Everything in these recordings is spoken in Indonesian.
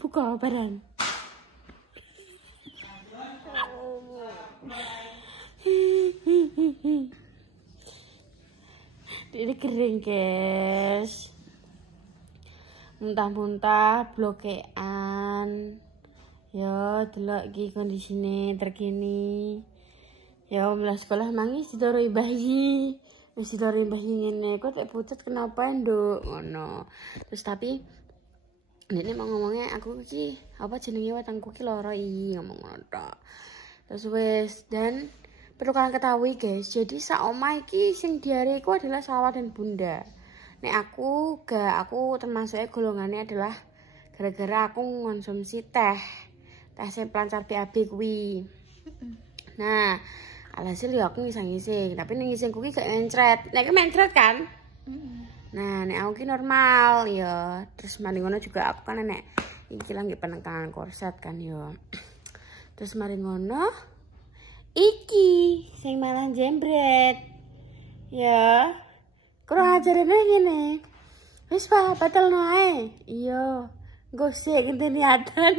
Buka baran. Ini kering guys, muntah-muntah blokean. Yo delok iki kondisine terkini. Yo mulai sekolah nangis didoroi bayi. Wis didoroi bayi ngene kok tak pucet kenapa nduk ngono. Terus tapi ini mau ngomongnya aku iki apa jenenge wetengku ki lara iki ngomong ngono tok. Terus wis dan perlu kalian ketahui guys, jadi sak omah iki sing diareku adalah sawah dan bunda. Nek aku termasuknya golongannya adalah gara-gara aku ngonsumsi teh pelancar BAB kuwi. Nah, alhasil ya aku ngising-ngising, tapi ning ngising kuwi gak mencret. Nek mencret kan? Nah, nek aku ki normal ya. Terus mari ngono juga aku kan nek iki lagi penekanan korset kan ya. Terus mari ngono iki sing malah jembret. Ya. Kurang ajarane ngene. Wis Pak, batalno ae. Iya. Gosek ngenteni adan.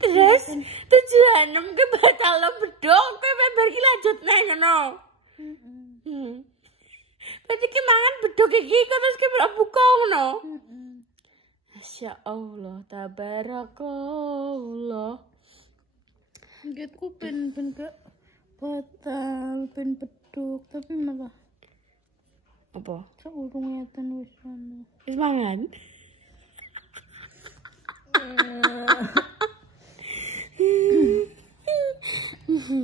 Terus tujuanem ke batalno bedhok kowe bar ki lanjut neh ngono. Berarti ki mangan bedhok iki kok terus ki buka ngono. Masya Allah, tabarakallah. Gitku pen gak batal, pen beduk, tapi malah apa? Saurung ngeten wis ana. Wis mangan.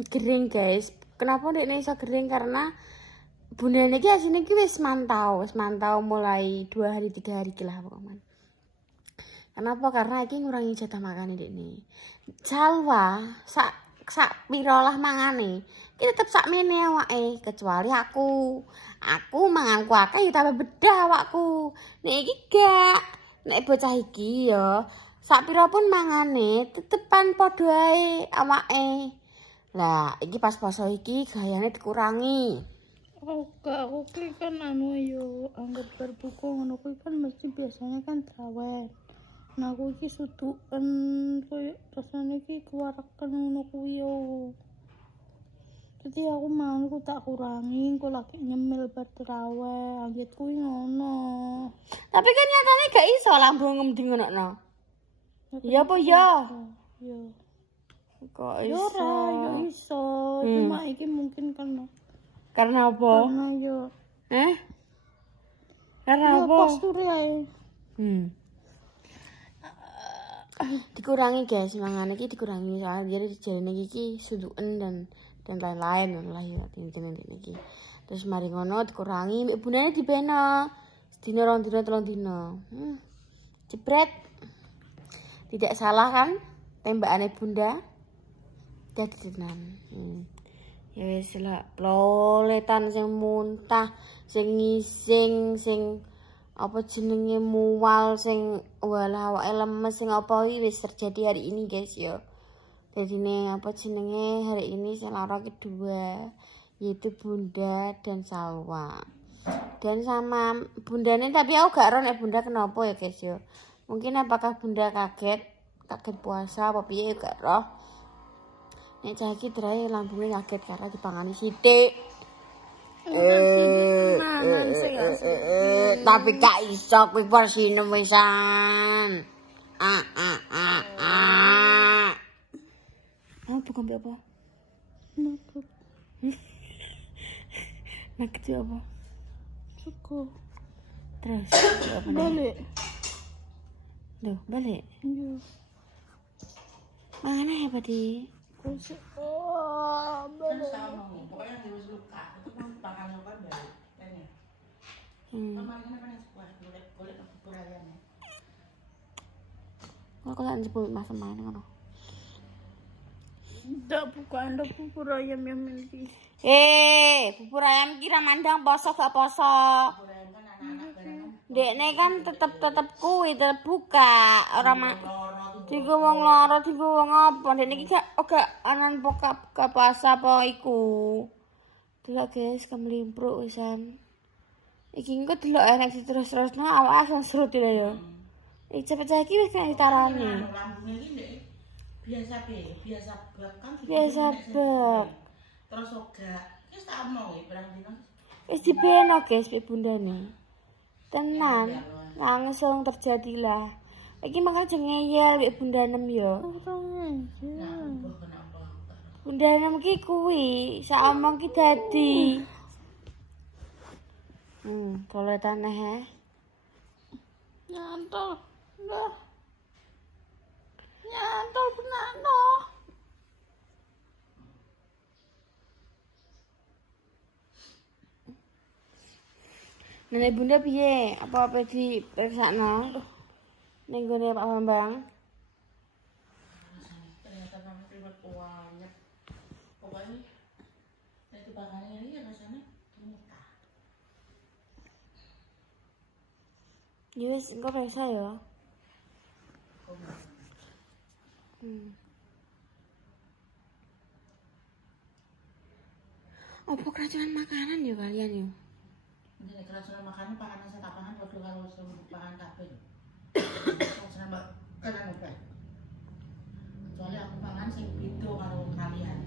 Kering guys. Kenapa ndekne iso kering karena bundane iki asine iki wis mantau mulai 2 hari 3 hari ki lah pokoknya. Kenapa? Karena iki ngurangi jatah makan ndekne. Salwa sak pirolah mangane. Ki tetep sak mene awake kecuali aku. Aku manganku akeh ya tambah bedah awakku. Nek iki gak. Nek bocah iki ya sak pira pun mangane tetepan padha ae awake. Lah, iki pas poso iki gayane dikurangi. Aku kan anu yo anggap berbuka ngono kuwi kan mesti biasanya kan traweh. Nah aku iki suduken koyo rasane iki kuwaraken ngono kuwi yo. Jadi aku mangan ku tak kurangi, ku lagi nyemil bar traweh, anggit kuwi ngono. Tapi kan nyatane gak iso lambung ngemdi ngono. Iya apa ya? Iya. Kok Yo iso? ora, yo iso. Cuma iki mungkin karena apa? Karena yo. Karena Yo apa? postur ae. Dikurangi guys, mangan iki dikurangi soalnya jadi jarene iki suduken dan lain-lain lah ya intine iki. Terus mari ngono dikurangi, mbek bunane dipeno. Sedina 2 dina 3 dina. Jebret. Tidak salah kan? Tembakane bunda. Jadi tenan. Ya wis lah, ploletan sing muntah, sing ngising, sing apa jenenge mual, sing walah awake lemes, sing apa iki wis terjadi hari ini guys ya. Jadi nih apa jenenge hari ini sing lara kedua yaitu Bunda dan Salwa. Dan sama bundane tapi aku gak ero nek bunda kenapa ya guys ya. Mungkin apakah bunda kaget puasa apa piye gak roh. Nek cah iki drae lambunge kaget karena dipangani sithik. Tapi gak iso kuwi porsine wisan. Bukan apa? Nakut. Nakut apa? Cukup. Terus apa balik. Duh, balik. Iya. Mana ya Padi? Balik. Pokoknya harus luka. Itu kan tangan luka balik. Ini. Kemarin apa nih? Wah, golek kurayane. Kok lan sebut mas main ngono. Ndak bukan ndak bubur ayam yang miliki. Bubur ayam kira mandang poso gak poso. Dekne kan tetep kuwi tetep buka ora digo wong lara digo wong apa dekne iki gak anan buka puasa apa iku. Delok guys kemelimpruk wisan. Iki engko delok enek diterus-terusno awak langsung serut lho ya. Iki cepet iki wis kena ditarani. Lambungnya iki ndek biasa bak kan. Biasa bak. Terus ogak. Wis tak omong berang dino. Wis dibeno guys pek bundane. Tenan. Langsung terjadilah. Iki makanya jengeyel pek bundanem ya. Bundanem ki kuwi, sak omong ki dadi. Boleh tanah ya. Nyantol. Dah. Nyantol benakno. Nenek bunda piye? Apa-apa diperiksakno? Ning gone Pak Bambang. Ternyata mama ribet banget. Pokoknya itu bahannya ini rasanya muntah. Ya wis engko periksa ya. Apa keracunan makanan ya kalian ya? Ini keracunan makanan saya tak pangan waktu kalau pangan kabel. Keracunan makanan apa? Kecuali aku pangan sing beda karo kalian.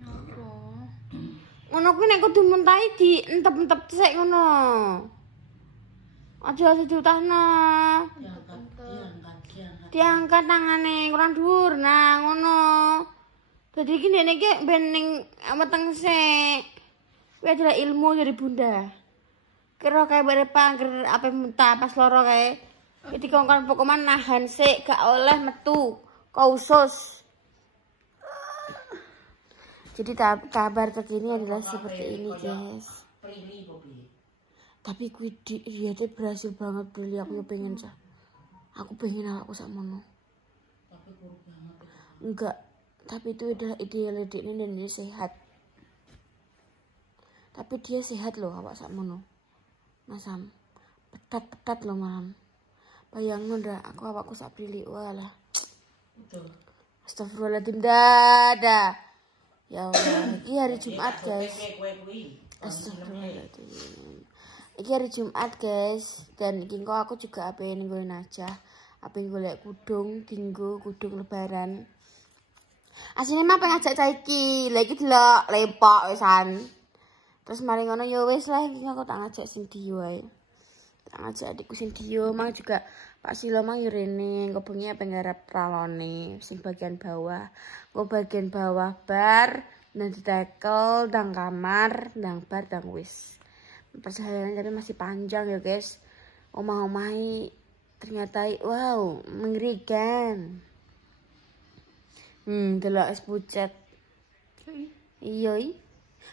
Apa? Ngono kuwi nek kudu muntahi dientep-entep sik ngono. Aja diutahno. Diangkat tangane kurang dhuwur. Nah, ngono. Dadi iki ndekne iki ben ning meteng sik. Kuwi adalah ilmu dari Bunda. Kira kae bare pangger ape muntah pas loro kae. Iki dikongkon pokokan nahan sik gak oleh metu. Kausus. Jadi kabar terkini adalah seperti ini, guys. Tapi kuwi dia berhasil banget beli aku pengen cah. Aku pengen aku sakmono. Tapi buruk banget. Enggak, tapi itu adalah ideal ini dan dia sehat. Tapi dia sehat loh awak sakmono. Masam. Petat loh malam. Bayangno ndak aku awakku sak prilih walah. Betul. Astagfirullahaladzim dadah. Ya Allah, ini hari Jumat guys. Astagfirullahaladzim. Ini hari Jumat guys. Dan ini kok aku juga apa yang nggoin aja. Apa yang golek kudung, tinggu, kudung lebaran. Aslinya mah pengen ngajak caiki. Lagi delok lepok wisan. Terus mari ngono ya wis lah iki aku tak ngajak sing Dio ae. Tak ngajak adikku sing Dio mang juga Pak Silo mang yo rene engko bengi apa ngarep pralone sing bagian bawah. Engko bagian bawah bar dan ditekel ndang kamar, ndang bar, ndang wis. Perjalanan tapi masih panjang ya guys. Omah-omahi ternyata wow, mengerikan. Delok es pucet. Iya i.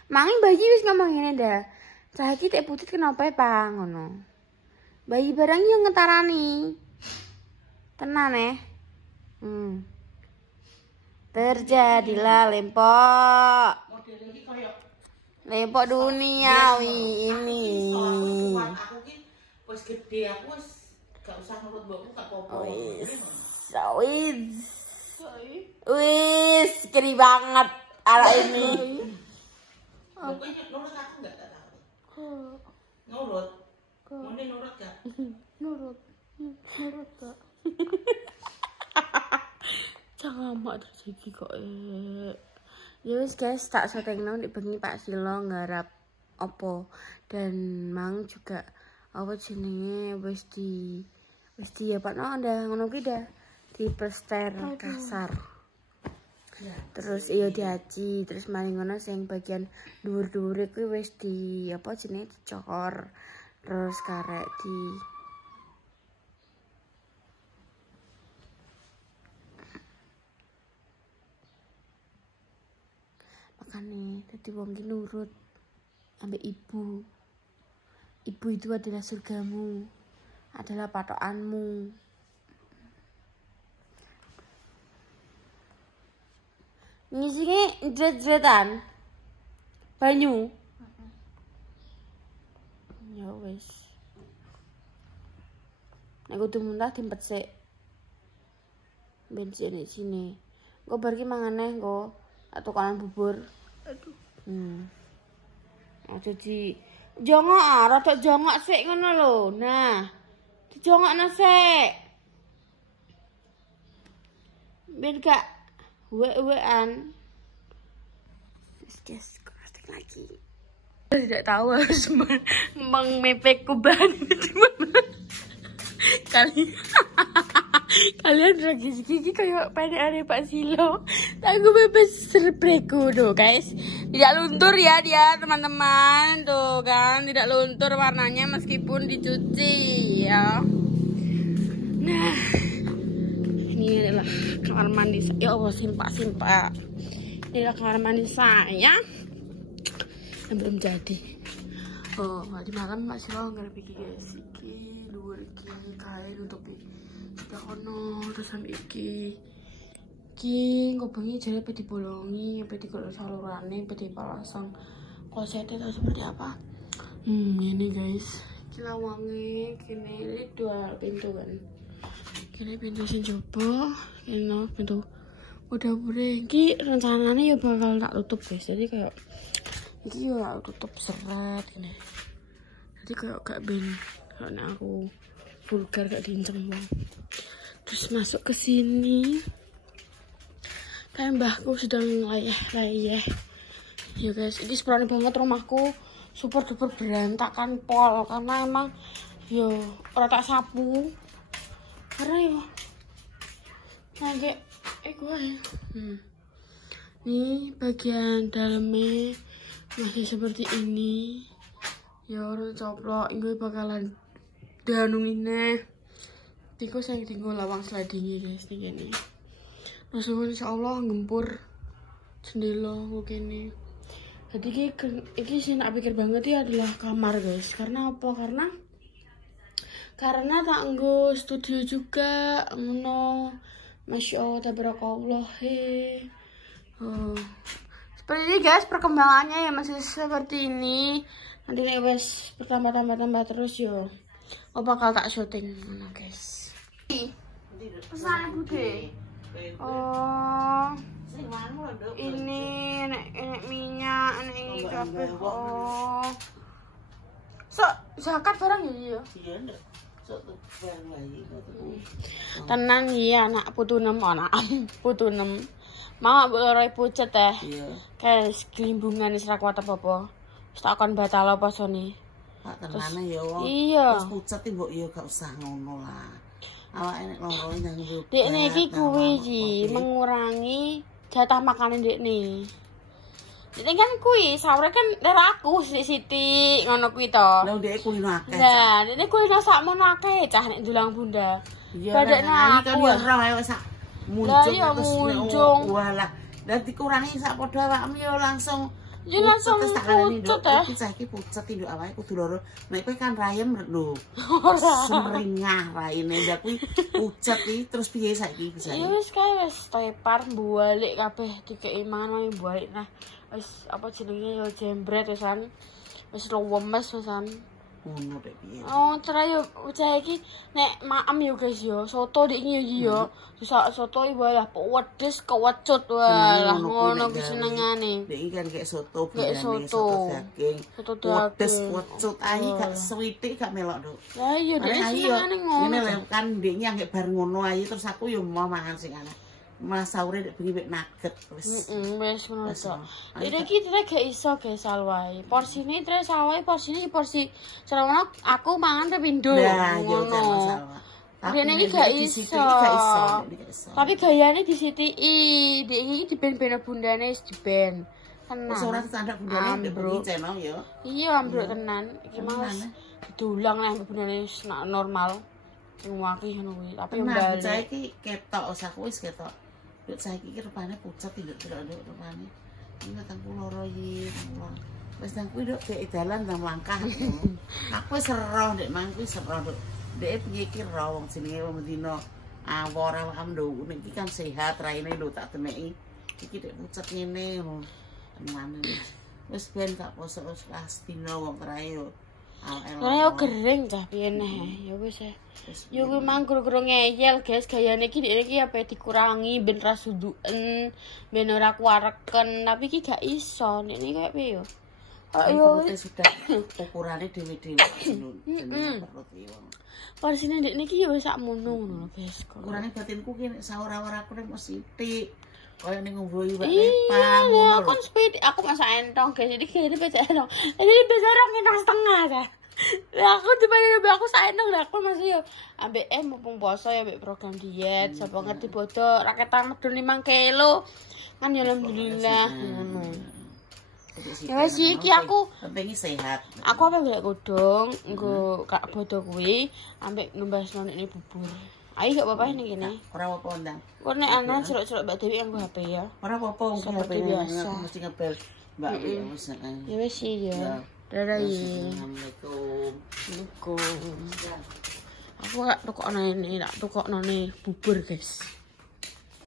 Mangi bayi wis ngomong ngene dah. Cah iki tek pucet kenapa Pak ngono. Bayi barang yang ngetarani. Tenan Terjadilah lempok. Model iki koyo Lempok duniawi ini. Aku ki wis gede, aku wis gak usah nurut mbokku gak apa-apa. Wis, keri banget arah ini. Pokoknya nurut aku gak tahu. Nurut. Mune nurut gak? Nurut gak? Jangan mak terjadi kok. Ya wis guys, tak setengno nek bengi Pak Silo nggarap opo dan mang juga apa jenenge wis di apa ndak ngono kuwi dah di plester kasar. Terus iya diaci, terus mari ngono sing bagian dhuwur-dhuwure kuwi wis di apa jenenge dicokor. Terus karek di makane dadi wong ki nurut ambek ibu. Ibu itu adalah surgamu, adalah patokanmu. Ngisine jret-jretan banyu. Ya wis. Nek kudu muntah diempet sik. Bensin di sini. Engko bar ki mangane engko atau kanan bubur. Aduh. Aja di jongok rada jongok sik ngono lho. Nah. Dijongokno sik. Ben gak we-wean. Guys, asik lagi. Tidak tahu harus mengmepekku bahan kalian lagi gigi kayak pendek Pak Silo. Aku bebas serpreku tuh guys. Tidak luntur ya dia teman-teman tuh kan, tidak luntur warnanya meskipun dicuci ya. Nah, ini adalah kamar mandi saya. Ya Allah, simpak. Inilah kamar mandi saya yang belum jadi. Oh, di malam Mak Silo ngerti guys. Iki luar iki kain untuk sudah kono terus sampai iki ngobengi jare pe dibolongi, pe digolok salurane, pe dipasang kosete atau seperti apa. Ini guys. Iki lawange kene dua pintu kan. Kene pintu sing jopo, kene pintu udah iki rencananya ya bakal tak tutup guys. Jadi kayak iki ya tutup seret gini. Jadi kayak gak ben karena aku vulgar gak diinceng bang. Terus masuk ke sini kayak mbahku sedang layeh. Ya guys, ini sebenarnya banget rumahku super duper berantakan pol karena emang yo ora tak sapu. Karena yo kayak gue. Nih bagian dalamnya masih seperti ini. Ya orang coplok gue bakalan danungine. Tiku saya tinggal lawang sliding guys nih gini. Terus insyaallah ngempur jendela kene. Jadi iki sih nak pikir banget ya adalah kamar guys. Karena apa? Karena tak nggo studio juga ngono. Masya Allah tabarakallah. Seperti ini guys perkembangannya ya masih seperti ini. Nanti nih wes bertambah terus yo. Oh bakal tak syuting mana guys. Pesan bude. Oh. Ini enek minyak, enek ini kabeh. Oh. Zakat barang ya. Iya. Tenang iya anak putu 6 anak putu 6. Mau mbok loro pucet teh. Iya. Kayak gelimbungan wis ra kuat apa-apa. Wis tak kon batal apa sone. Tak tenane ya wong. Iya. Wis pucet iki mbok ya gak usah ngono lah. Awake nek loro nang yo. Dekne iki kuwi iki mengurangi jatah makanan dekne. Dekne kan kuwi sahur kan daerah aku sithik-sithik ngono kuwi to. Lah ndek kulino akeh. Lah, dekne kulino sakmono akeh cah nek ndulang bunda. Iya. Badakne aku ora ae sak munjung. Walah, dadi kurangi sak padha awakmu yo langsung yo langsung pucet ya. Iki saiki pucet nduk awake kudu loro. Nek kowe kan rayem lho. Semringah raine ndak kuwi pucet iki terus piye saiki bisa. Ya wis kae wis tepar balik kabeh dikeki mangan balik nah. Wis apa jenenge yo jembret wisan. Wis lemes wisan. Ngono dek piye. Oh, cerai yo cah iki nek maem yo guys yo, soto dik iki yo. Soto iki walah pedes kewecut walah ngono ki senengane. Dik iki kan kayak soto biasa soto daging. Pedes kewecut ae gak switik gak melok, Nduk. Lah iya dik senengane ngono. Ngene lho kan ndiknya anggek bar ngono ae terus aku yo mau mangan sing ana. Mas sahure nek bengi wek nugget wis. Wis ngono to. Iki trek gak iso guys salwae. Porsine trek salwae porsine porsi serono aku mangan te pindho ngono. Dene iki gak iso. Tapi gayane disithiki. Dik iki diben-ben bundane wis diben. Tenan. Wis ora standar bundane ndek bengi channel ya. Iya ambruk tenan. Iki mas didulang nek bundane wis normal. Sing wakih ngono kuwi. Tapi mbali saiki ketok usah wis ketok. Duk saiki iki rupane pucet nduk rupane. Ini tangku loro iki. Wis nang kuwi nduk dek dalan nang langkah. Aku wis seroh ndek mang kuwi seroh nduk. Dek piye iki ro wong jenenge wong dina awor awakmu nduk. Nek iki kan sehat raine nduk tak temeki. Iki dek pucet ngene ngono. Tenan wis ben gak poso wis dina wong terae yo. Soalnya yo gering cah piye neh. Ya wis ya. Yo kuwi mang guru-guru ngeyel guys, gayane iki iki ape dikurangi ben ra sunduken, ben ora kuareken, tapi iki gak iso. Nek iki koyo piye yo. Ayo. Perutnya sudah ukurannya dewe-dewe perut iki wong. Porsine ndek niki ya wis sakmono ngono guys. Ukurane batinku ki saora-ora aku nek mesti sithik. Kaya ning ngombe iwak Iya, lepang ya aku speed, aku masak entong guys. Jadi kiri pecah entong. Jadi bisa orang entong setengah kan. Lah aku tiba-tiba aku sak entong lah aku masih yo ambek mumpung poso ya ambek program diet. Sapa ngerti bodoh raketan medun 5 kilo. Kan ya alhamdulillah ngono. Ya wis iki aku penting sehat. Aku apa golek godhong, nggo kak bodo kuwi ambek ngembas nonene bubur. Ayo gak apa-apa nih kene. Ora apa-apa ndang. Kok nek ana celuk-celuk Mbak Dewi nggo HP ya. Ora apa-apa Seperti biasa. Aku mesti ngebel Mbak wis. Ya wis ya. Dadah ya. Assalamualaikum. Assalamualaikum. Aku gak tukokno ini, tak tukokno nih bubur, guys.